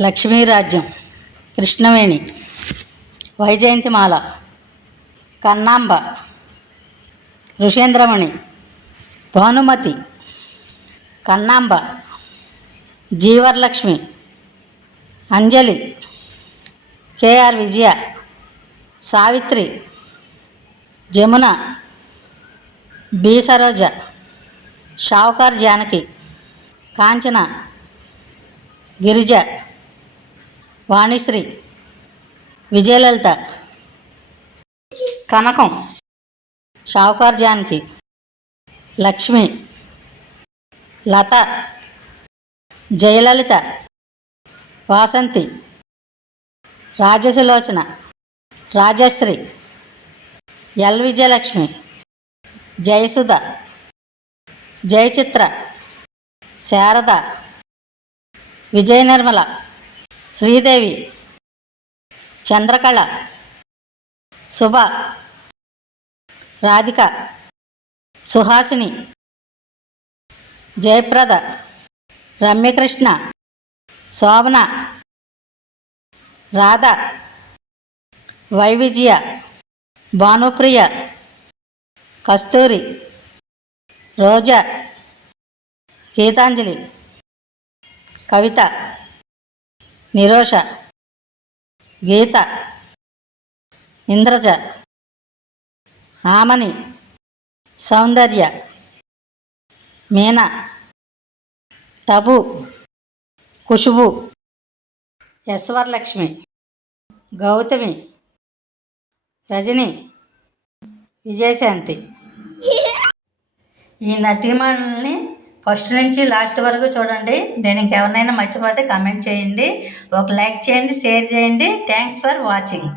Lakshmirajyam Krishnaveni. Vyjayanthimala. Kannamba. Rushyendramani. Bhanumathi. Kannamba. Jeevaralakshmi. Anjali. KR Vijaya. Savitri. Jamuna. B Saroja Sowcar Janaki. Kanchana. Girija. Vanisri Vijayalalitha Kanakam Sowcar Janaki Lakshmi Latha Jayalalitha Vasanthi Rajasulochana Rajasree L Vijayalakshmi Jayasudha Jayachitra Sharada Vijaya Nirmala Sridevi. Chandrakala. Shubha. Radhika. Suhasini. Jayaprada. Ramyakrishna. శోభన. రాధ. వైవిజయ భానుప్రియ. కస్తూరి. రోజా. గీతాంజలి. కవిత. నిరోష గీత ఇంద్రజ ఆమని సౌందర్య మీనా టబు కుషుబు యశ్వరలక్ష్మి గౌతమి రజని విజయశాంతి. ఈ నటీమణుల్ని first నుంచి last వరకు చూడండి. నేను ఇంకెవరినైనా మర్చిపోతే comment చేయండి. ఒక like చేయండి షేర్ చేయండి. Thanks for watching